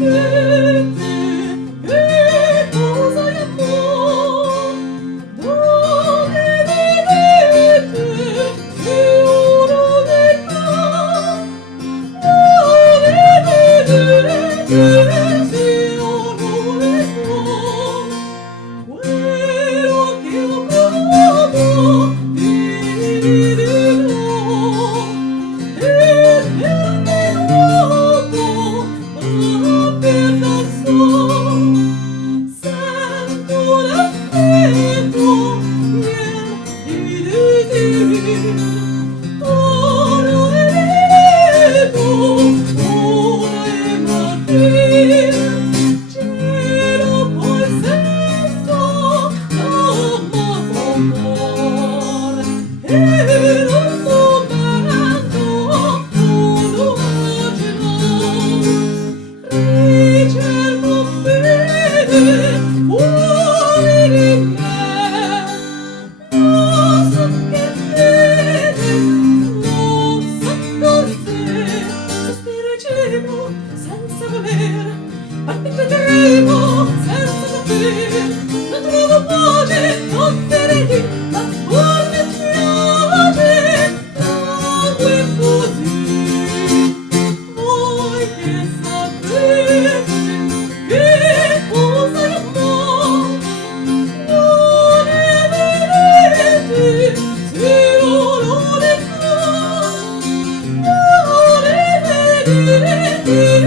che cosa è amor? Dove vedete se oro del mar? Dove vedete se oro del mar? Quello che ho provato dividerò e per nuovo per dar sol. Sento l'affetto di desir, oro e vedo, ora e martir. Cielo poi sento l'amato amor e non sto pagando tutto ricerco bene fuori di me, lo so che vede, lo so cos'è, sospiro e gemo senza voler, parti vedremo senza saper, non trovo pace, notte reti, ma forse piace, sangue così. Voi che sapete che cosa è amor, non ne vedete se oro le fa, non ne vedete